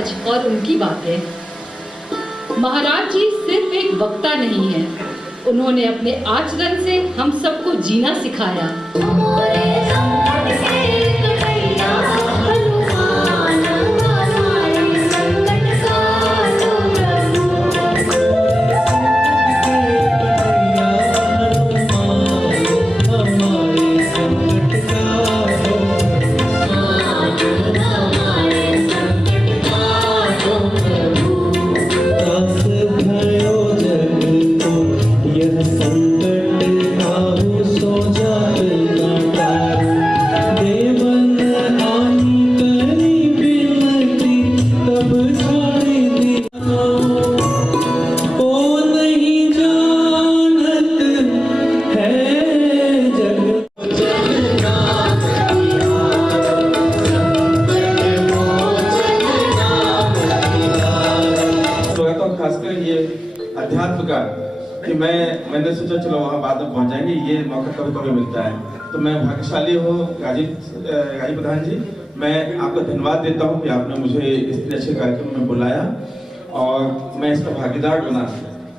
महाराज और उनकी बातें। महाराज जी सिर्फ एक वक्ता नहीं है, उन्होंने अपने आचरण से हम सबको जीना सिखाया। खासकर ये अध्यात्म का कि मैंने सोचा चलो वहाँ बाद में पहुँच जाएंगे, ये मौका कभी कभी मिलता है। तो मैं भाग्यशाली हूँ गाजी प्रधान जी, मैं आपका धन्यवाद देता हूँ कि आपने मुझे इस अच्छे कार्यक्रम में बुलाया और मैं इसका भागीदार बना।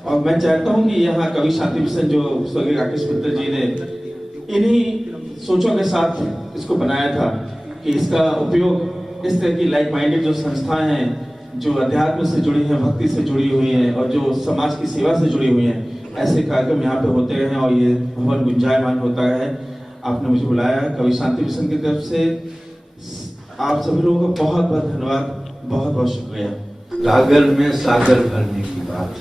और मैं चाहता हूँ कि यहाँ कवि शांति मिशन जो स्वर्गीय राकेश मित्तल जी ने इन्हीं सोचों के साथ इसको बनाया था कि इसका उपयोग इस तरह की लाइक माइंडेड जो संस्थाएं हैं, जो अध्यात्म से जुड़ी हैं, भक्ति से जुड़ी हुई हैं और जो समाज की सेवा से जुड़ी हुई हैं, ऐसे कार्यक्रम यहाँ पे होते हैं और ये भवन गुंजायमान होता है। आपने मुझे बुलाया कवि शांति मिशन की तरफ से, आप सभी लोगों को बहुत बहुत धन्यवाद, बहुत बहुत शुक्रिया। गागर में सागर भरने की बात।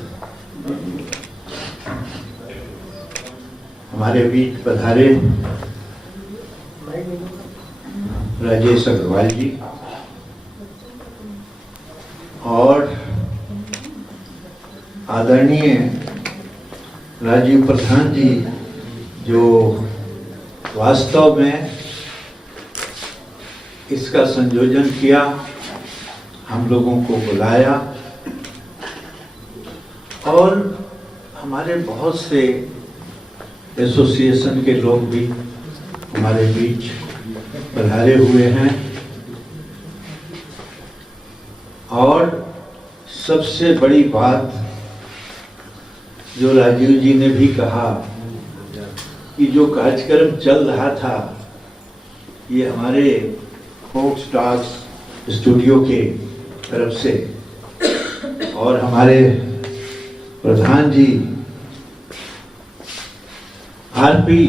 हमारे बीच पधारे राजेश अग्रवाल जी और आदरणीय राजीव प्रधान जी, जो वास्तव में इसका संयोजन किया, हम लोगों को बुलाया और हमारे बहुत से एसोसिएशन के लोग भी हमारे बीच पधारे हुए हैं। और सबसे बड़ी बात जो राजीव जी ने भी कहा कि जो कार्यक्रम चल रहा था ये हमारे फोक स्टार्स स्टूडियो के तरफ से और हमारे प्रधान जी आरपी,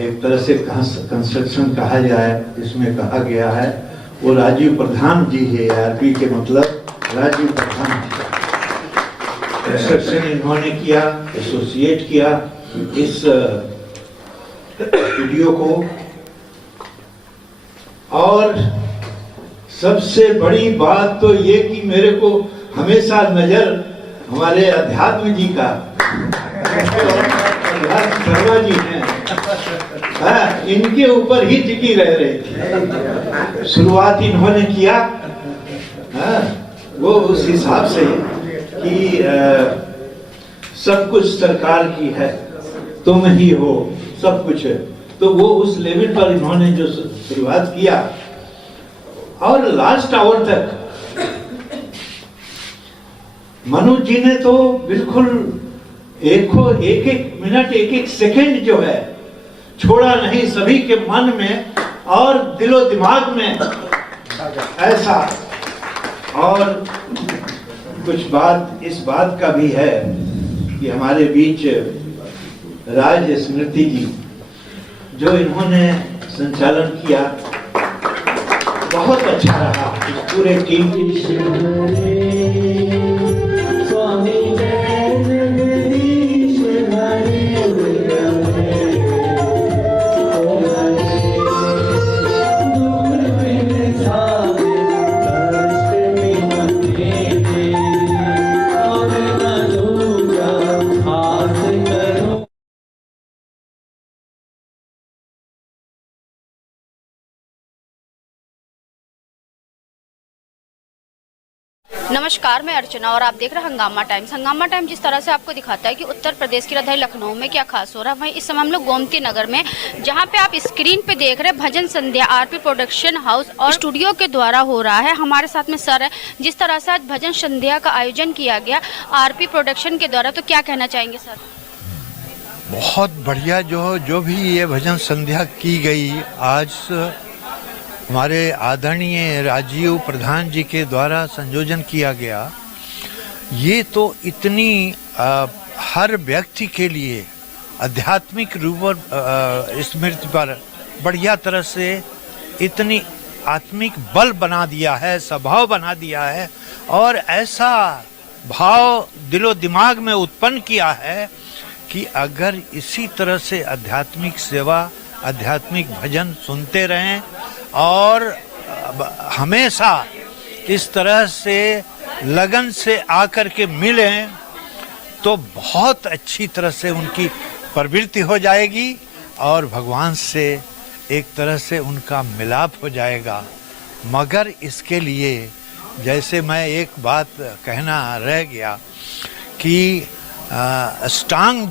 एक तरह से कंस्ट्रक्शन कहा जाए, इसमें कहा गया है वो राजीव प्रधान जी है। आरपी के मतलब राजीव प्रधान जी। कंस्ट्रक्शन इन्होंने किया, एसोसिएट किया इस स्टूडियो को। और सबसे बड़ी बात तो ये कि मेरे को हमेशा नजर हमारे अध्यात्म जी का, शर्मा जी हैं, इनके ऊपर ही टिकी रह रही थी। शुरुआत इन्होंने किया वो उस हिसाब से कि सब कुछ सरकार की है, तुम ही हो, सब कुछ है, तो वो उस लेवल पर इन्होंने जो शुरुआत किया और लास्ट आवर तक मनोज जी ने तो बिल्कुल एक एक मिनट, एक एक सेकंड जो है छोड़ा नहीं, सभी के मन में और दिलो दिमाग में ऐसा। और कुछ बात इस बात का भी है कि हमारे बीच राज स्मृति जी जो इन्होंने संचालन किया, बहुत अच्छा रहा इस पूरे टीम की। नमस्कार, मैं अर्चना और आप देख रहे हैं हंगामा टाइम्स। हंगामा टाइम्स जिस तरह से आपको दिखाता है कि उत्तर प्रदेश की राजधानी लखनऊ में क्या खास हो रहा है, वहीं इस समय हम लोग गोमती नगर में, जहां पे आप स्क्रीन पे देख रहे हैं भजन संध्या आरपी प्रोडक्शन हाउस और स्टूडियो के द्वारा हो रहा है। हमारे साथ में सर है। जिस तरह से आज भजन संध्या का आयोजन किया गया आरपी प्रोडक्शन के द्वारा, तो क्या कहना चाहेंगे सर? बहुत बढ़िया। जो भी ये भजन संध्या की गई आज हमारे आदरणीय राजीव प्रधान जी के द्वारा संयोजन किया गया, ये तो इतनी हर व्यक्ति के लिए आध्यात्मिक रूप और स्मृति पर बढ़िया तरह से इतनी आत्मिक बल बना दिया है, स्वभाव बना दिया है और ऐसा भाव दिलो दिमाग में उत्पन्न किया है कि अगर इसी तरह से आध्यात्मिक सेवा, आध्यात्मिक भजन सुनते रहें और हमेशा इस तरह से लगन से आकर के मिलें तो बहुत अच्छी तरह से उनकी प्रवृत्ति हो जाएगी और भगवान से एक तरह से उनका मिलाप हो जाएगा। मगर इसके लिए जैसे मैं एक बात कहना रह गया कि अष्टांग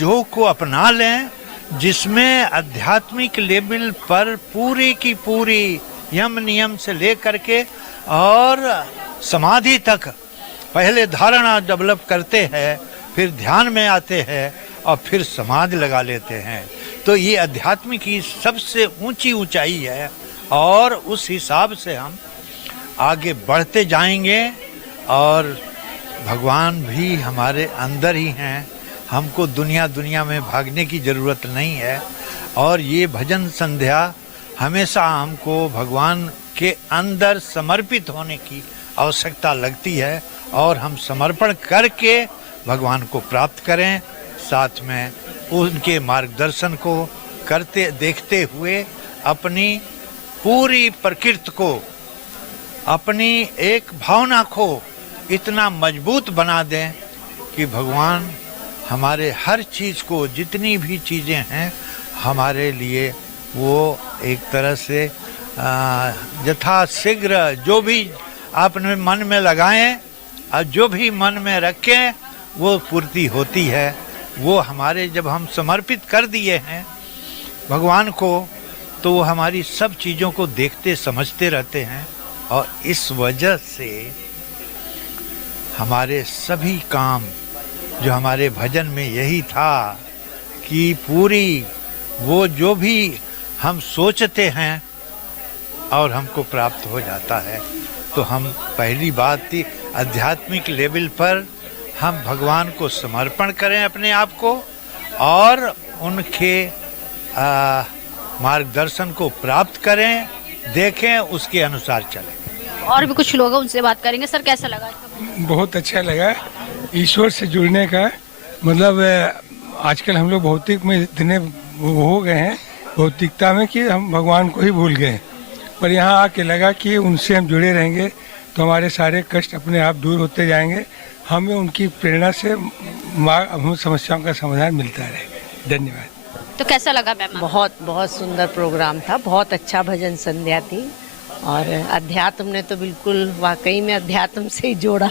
योग को अपना लें, जिसमें आध्यात्मिक लेवल पर पूरी की पूरी यम नियम से लेकर के और समाधि तक पहले धारणा डेवलप करते हैं, फिर ध्यान में आते हैं और फिर समाधि लगा लेते हैं। तो ये आध्यात्मिक की सबसे ऊंची ऊंचाई है और उस हिसाब से हम आगे बढ़ते जाएंगे और भगवान भी हमारे अंदर ही हैं। हमको दुनिया में भागने की ज़रूरत नहीं है और ये भजन संध्या हमेशा हमको भगवान के अंदर समर्पित होने की आवश्यकता लगती है और हम समर्पण करके भगवान को प्राप्त करें, साथ में उनके मार्गदर्शन को करते देखते हुए अपनी पूरी प्रकृति को, अपनी एक भावना को इतना मजबूत बना दें कि भगवान हमारे हर चीज़ को, जितनी भी चीज़ें हैं हमारे लिए, वो एक तरह से यथाशीघ्र जो भी आपने मन में लगाएं और जो भी मन में रखें वो पूर्ति होती है। वो हमारे जब हम समर्पित कर दिए हैं भगवान को तो वो हमारी सब चीज़ों को देखते समझते रहते हैं और इस वजह से हमारे सभी काम जो हमारे भजन में यही था कि पूरी वो जो भी हम सोचते हैं और हमको प्राप्त हो जाता है। तो हम पहली बात थी आध्यात्मिक लेवल पर हम भगवान को समर्पण करें अपने आप को और उनके मार्गदर्शन को प्राप्त करें, देखें, उसके अनुसार चलें। और भी कुछ लोग हैं, उनसे बात करेंगे। सर कैसा लगा? बहुत अच्छा लगा। ईश्वर से जुड़ने का मतलब आजकल हम लोग भौतिक में इतने हो गए हैं, भौतिकता में, कि हम भगवान को ही भूल गए। पर यहाँ आके लगा कि उनसे हम जुड़े रहेंगे तो हमारे सारे कष्ट अपने आप दूर होते जाएंगे। हमें उनकी प्रेरणा से हम समस्याओं का समाधान मिलता रहेगा। धन्यवाद। तो कैसा लगा मैम? बहुत सुंदर प्रोग्राम था, बहुत अच्छा भजन संध्या थी और अध्यात्म ने तो बिल्कुल वाकई में अध्यात्म से ही जोड़ा।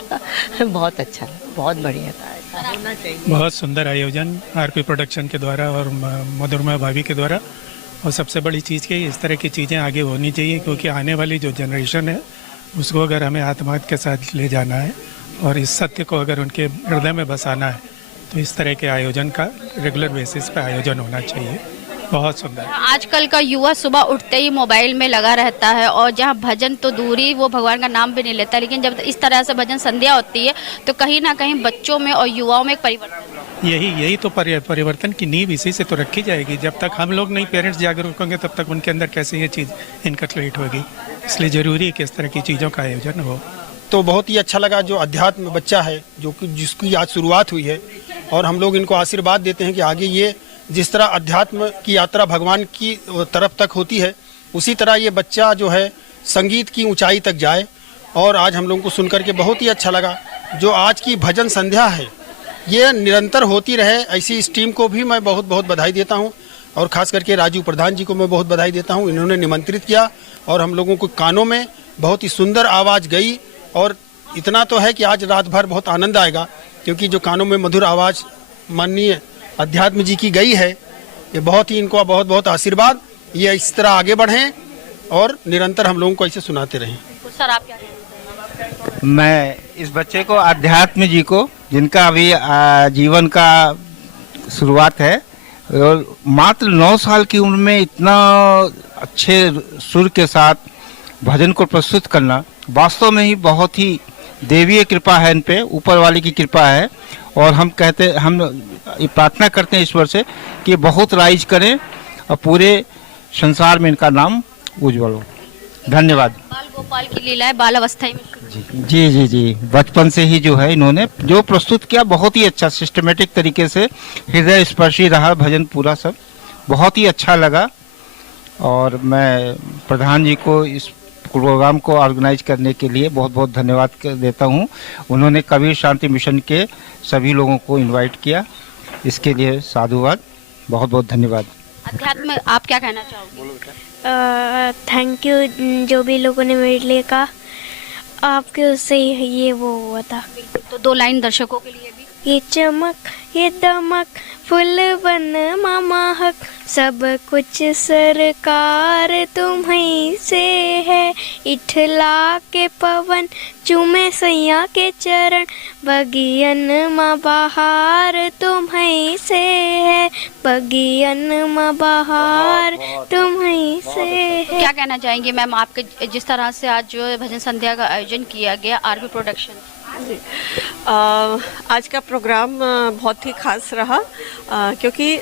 बहुत अच्छा लगा, बहुत बढ़िया था, ऐसा होना चाहिए। बहुत सुंदर आयोजन आरपी प्रोडक्शन के द्वारा और मधुरमा भाभी के द्वारा। और सबसे बड़ी चीज़ कि इस तरह की चीज़ें आगे होनी चाहिए, क्योंकि आने वाली जो जनरेशन है उसको अगर हमें आत्मार्थ के साथ ले जाना है और इस सत्य को अगर उनके हृदय में बसाना है तो इस तरह के आयोजन का रेगुलर बेसिस पर आयोजन होना चाहिए। बहुत सुंदर। आजकल का युवा सुबह उठते ही मोबाइल में लगा रहता है और जहाँ भजन तो दूरी, वो भगवान का नाम भी नहीं लेता। लेकिन जब इस तरह से भजन संध्या होती है तो कहीं ना कहीं बच्चों में और युवाओं में एक परिवर्तन, यही तो परिवर्तन की नींव इसी से तो रखी जाएगी। जब तक हम लोग नहीं, पेरेंट्स जागरूक होंगे, तब तक उनके अंदर कैसे ये चीज़ इनकलकेट होगी। इसलिए ज़रूरी है कि इस तरह की चीज़ों का आयोजन हो। तो बहुत ही अच्छा लगा। जो अध्यात्म बच्चा है, जो कि जिसकी आज शुरुआत हुई है, और हम लोग इनको आशीर्वाद देते हैं कि आगे ये जिस तरह अध्यात्म की यात्रा भगवान की तरफ तक होती है, उसी तरह ये बच्चा जो है संगीत की ऊंचाई तक जाए। और आज हम लोगों को सुनकर के बहुत ही अच्छा लगा। जो आज की भजन संध्या है ये निरंतर होती रहे, ऐसी इस टीम को भी मैं बहुत बहुत बधाई देता हूं और ख़ास करके राजीव प्रधान जी को मैं बहुत बधाई देता हूं। इन्होंने निमंत्रित किया और हम लोगों को कानों में बहुत ही सुंदर आवाज़ गई। और इतना तो है कि आज रात भर बहुत आनंद आएगा, क्योंकि जो कानों में मधुर आवाज़ माननीय अध्यात्म जी की गई है, ये बहुत ही इनको बहुत बहुत आशीर्वाद। ये इस तरह आगे बढ़ें और निरंतर हम लोगों को ऐसे सुनाते रहें। सर आप क्या? मैं इस बच्चे को अध्यात्म जी को, जिनका अभी जीवन का शुरुआत है, और मात्र 9 साल की उम्र में इतना अच्छे सुर के साथ भजन को प्रस्तुत करना वास्तव में ही बहुत ही देवीय कृपा है, इन पे ऊपर वाले की कृपा है। और हम प्रार्थना करते हैं ईश्वर से कि बहुत राइज करें और पूरे संसार में इनका नाम उज्जवल हो। धन्यवाद। बाल गोपाल की लीला है, बाल अवस्था में जी जी जी, बचपन से ही जो है इन्होंने जो प्रस्तुत किया बहुत ही अच्छा सिस्टमेटिक तरीके से, हृदय स्पर्शी रहा भजन पूरा, सब बहुत ही अच्छा लगा। और मैं प्रधान जी को इस प्रोग्राम को ऑर्गेनाइज करने के लिए बहुत बहुत धन्यवाद देता हूँ। उन्होंने कबीर शांति मिशन के सभी लोगों को इनवाइट किया, इसके लिए साधुवाद, बहुत बहुत धन्यवाद। अध्यात्म में आप क्या कहना चाहोगे? थैंक यू जो भी लोगों ने मेरे लिए कहा, आपके उससे ये वो हुआ था। तो 2 लाइन दर्शकों के लिए भी। ये चमक ये दमक फुल बन महक, सब कुछ सरकार तुम्हीं से है। इठला के पवन चूमे सैया के चरण, बगियन माँ बहार तुम्हीं से है। बगियन माँ बहार तुम्हीं से है। क्या कहना चाहेंगे मैम, आपके जिस तरह से आज जो भजन संध्या का आयोजन किया गया आरपी प्रोडक्शन? आज का प्रोग्राम बहुत ही खास रहा, क्योंकि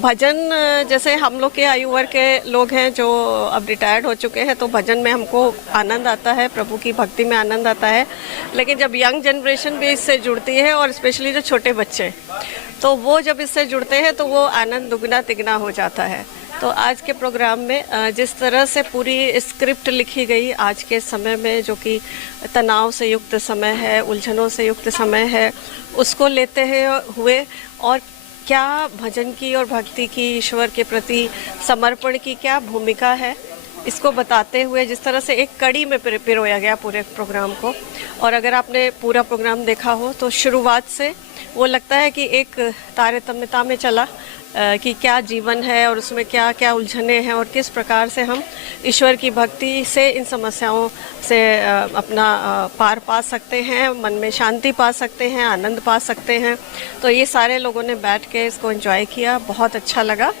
भजन जैसे हम लोग के आयु वर्ग के लोग हैं जो अब रिटायर्ड हो चुके हैं, तो भजन में हमको आनंद आता है, प्रभु की भक्ति में आनंद आता है। लेकिन जब यंग जनरेशन भी इससे जुड़ती है और स्पेशली जो छोटे बच्चे, तो वो जब इससे जुड़ते हैं तो वो आनंद दुगना तिगना हो जाता है। तो आज के प्रोग्राम में जिस तरह से पूरी स्क्रिप्ट लिखी गई आज के समय में, जो कि तनाव से युक्त समय है, उलझनों से युक्त समय है, उसको लेते हुए और क्या भजन की और भक्ति की, ईश्वर के प्रति समर्पण की क्या भूमिका है, इसको बताते हुए जिस तरह से एक कड़ी में पिरोया गया पूरे प्रोग्राम को। और अगर आपने पूरा प्रोग्राम देखा हो तो शुरुआत से वो लगता है कि एक तारतम्यता में चला कि क्या जीवन है और उसमें क्या क्या उलझने हैं और किस प्रकार से हम ईश्वर की भक्ति से इन समस्याओं से अपना पार पा सकते हैं, मन में शांति पा सकते हैं, आनंद पा सकते हैं। तो ये सारे लोगों ने बैठ के इसको एंजॉय किया, बहुत अच्छा लगा।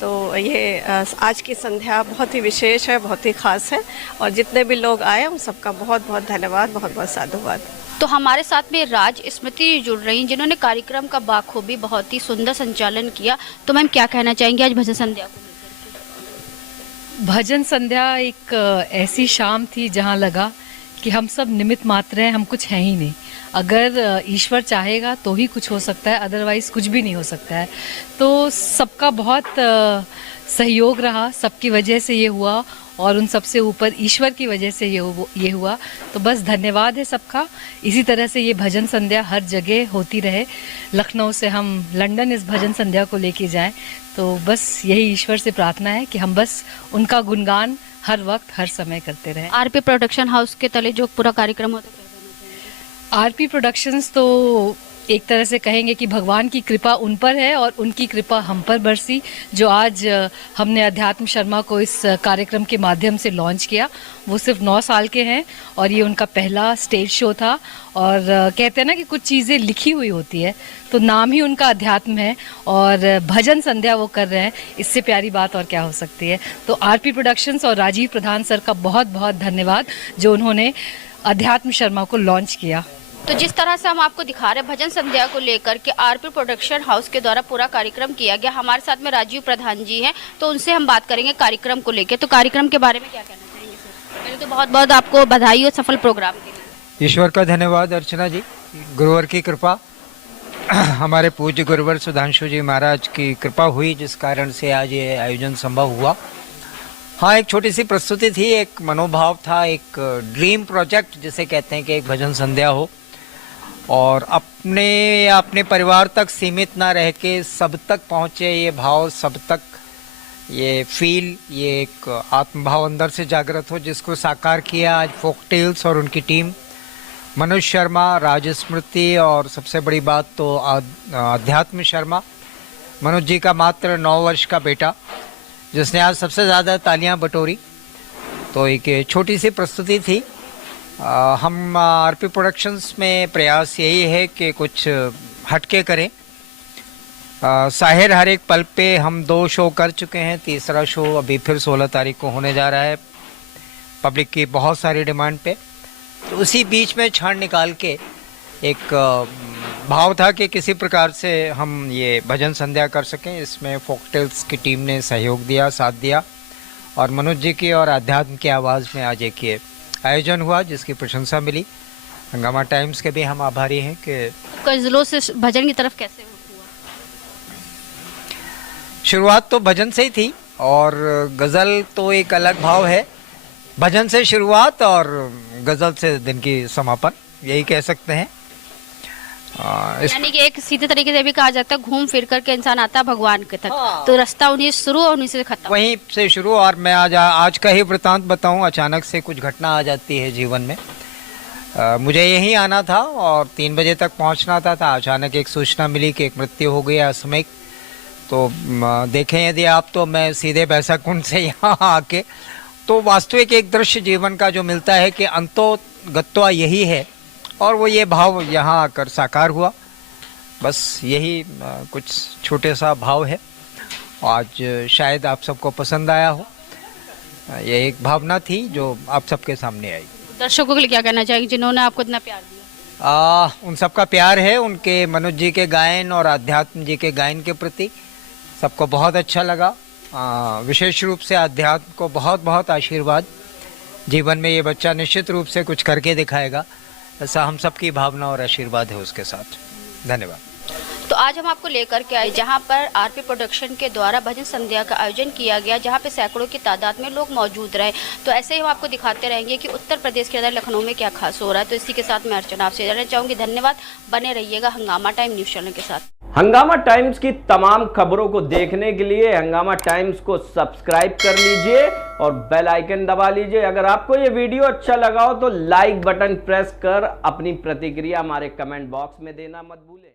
तो ये आज की संध्या बहुत ही विशेष है, बहुत ही खास है, और जितने भी लोग आए उन सबका बहुत बहुत धन्यवाद, बहुत बहुत साधुवाद। तो हमारे साथ में राज स्मृति जुड़ रही हैं, जिन्होंने कार्यक्रम का बाखूबी बहुत ही सुंदर संचालन किया। तो मैम क्या कहना चाहेंगे आज भजन संध्या को? भजन संध्या एक ऐसी शाम थी जहां लगा कि हम सब निमित्त मात्र हैं, हम कुछ हैं ही नहीं। अगर ईश्वर चाहेगा तो ही कुछ हो सकता है, अदरवाइज कुछ भी नहीं हो सकता है। तो सबका बहुत सहयोग रहा, सबकी वजह से ये हुआ, और उन सबसे ऊपर ईश्वर की वजह से ये हुआ। तो बस धन्यवाद है सबका। इसी तरह से ये भजन संध्या हर जगह होती रहे। लखनऊ से हम लंदन इस भजन संध्या को लेके जाएं, तो बस यही ईश्वर से प्रार्थना है कि हम बस उनका गुणगान हर वक्त हर समय करते रहें। आरपी प्रोडक्शन हाउस के तले जो पूरा कार्यक्रम होता है, आरपी प्रोडक्शंस तो एक तरह से कहेंगे कि भगवान की कृपा उन पर है और उनकी कृपा हम पर बरसी, जो आज हमने अध्यात्म शर्मा को इस कार्यक्रम के माध्यम से लॉन्च किया। वो सिर्फ 9 साल के हैं और ये उनका पहला स्टेज शो था। और कहते हैं ना कि कुछ चीज़ें लिखी हुई होती है, तो नाम ही उनका अध्यात्म है और भजन संध्या वो कर रहे हैं, इससे प्यारी बात और क्या हो सकती है। तो आरपी प्रोडक्शंस और राजीव प्रधान सर का बहुत बहुत धन्यवाद, जो उन्होंने अध्यात्म शर्मा को लॉन्च किया। तो जिस तरह से हम आपको दिखा रहे हैं भजन संध्या को लेकर के आरपी प्रोडक्शन हाउस के द्वारा पूरा कार्यक्रम किया गया। हमारे साथ में राजीव प्रधान जी हैं, तो उनसे हम बात करेंगे कार्यक्रम को लेकर। तो कार्यक्रम के बारे में क्या कहना चाहेंगे सर? पहले तो बहुत बहुत आपको बधाई और सफल प्रोग्राम के लिए। ईश्वर का धन्यवाद अर्चना जी, गुरुवर की कृपा, हमारे पूज्य गुरुवर सुधांशु जी महाराज की कृपा हुई, जिस कारण से आज ये आयोजन संभव हुआ। हाँ, एक छोटी सी प्रस्तुति थी, एक मनोभाव था, एक ड्रीम प्रोजेक्ट जिसे कहते हैं कि एक भजन संध्या हो और अपने परिवार तक सीमित ना रह के सब तक पहुँचे, ये भाव सब तक ये फील, ये एक आत्मभाव अंदर से जागृत हो, जिसको साकार किया आज फोक टेल्स और उनकी टीम, मनोज शर्मा, राज स्मृति और सबसे बड़ी बात तो अध्यात्म शर्मा, मनोज जी का मात्र 9 वर्ष का बेटा, जिसने आज सबसे ज़्यादा तालियां बटोरी। तो एक छोटी सी प्रस्तुति थी। हम आरपी प्रोडक्शंस में प्रयास यही है कि कुछ हटके करें। साहिर हर एक पल पे हम 2 शो कर चुके हैं, तीसरा शो अभी फिर 16 तारीख को होने जा रहा है, पब्लिक की बहुत सारी डिमांड पे। तो उसी बीच में क्षण निकाल के एक भाव था कि किसी प्रकार से हम ये भजन संध्या कर सकें। इसमें फोकटेल्स की टीम ने सहयोग दिया, साथ दिया, और मनोज जी की और अध्यात्म की आवाज़ में आज एक ये आयोजन हुआ जिसकी प्रशंसा मिली। हंगामा टाइम्स के भी हम आभारी हैं कि गजलों से भजन की तरफ कैसे हुआ? शुरुआत तो भजन से ही थी, और गज़ल तो एक अलग भाव है। भजन से शुरुआत और गज़ल से दिन की समापन, यही कह सकते हैं। यानी कि एक सीधे तरीके से भी कहा जाता है, घूम फिर कर के इंसान आता है भगवान के तक। तो रास्ता उन्हीं से शुरू और उन्हीं से खत्म, वहीं से शुरू। और मैं आज का ही वृतांत बताऊं, अचानक से कुछ घटना आ जाती है जीवन में। मुझे यहीं आना था और 3 बजे तक पहुंचना था। अचानक एक सूचना मिली कि एक मृत्यु हो गई असामयिक। तो देखें यदि आप, तो मैं सीधे बैसा कुंड से यहाँ आके, तो वास्तविक एक दृश्य जीवन का जो मिलता है कि अंतोगत्वा यही है, और वो ये भाव यहाँ आकर साकार हुआ। बस यही कुछ छोटे सा भाव है। आज शायद आप सबको पसंद आया हो। ये एक भावना थी जो आप सबके सामने आई। दर्शकों के लिए क्या कहना चाहेंगे जिन्होंने आपको इतना प्यार दिया? उन सबका प्यार है, उनके मनोज जी के गायन और अध्यात्म जी के गायन के प्रति सबको बहुत अच्छा लगा। विशेष रूप से अध्यात्म को बहुत बहुत आशीर्वाद। जीवन में ये बच्चा निश्चित रूप से कुछ करके दिखाएगा, ऐसा हम सबकी भावना और आशीर्वाद है उसके साथ। धन्यवाद। तो आज हम आपको लेकर के आए जहां पर आरपी प्रोडक्शन के द्वारा भजन संध्या का आयोजन किया गया, जहां पे सैकड़ों की तादाद में लोग मौजूद रहे। तो ऐसे ही हम आपको दिखाते रहेंगे कि उत्तर प्रदेश के अंदर लखनऊ में क्या खास हो रहा है। तो इसी के साथ मैं अर्चना आपसे जाना चाहूँगी। धन्यवाद, बने रहिएगा हंगामा टाइम न्यूज चैनल के साथ। हंगामा टाइम्स की तमाम खबरों को देखने के लिए हंगामा टाइम्स को सब्सक्राइब कर लीजिए और बेल आइकन दबा लीजिए। अगर आपको ये वीडियो अच्छा लगा हो तो लाइक बटन प्रेस कर अपनी प्रतिक्रिया हमारे कमेंट बॉक्स में देना मत भूलें।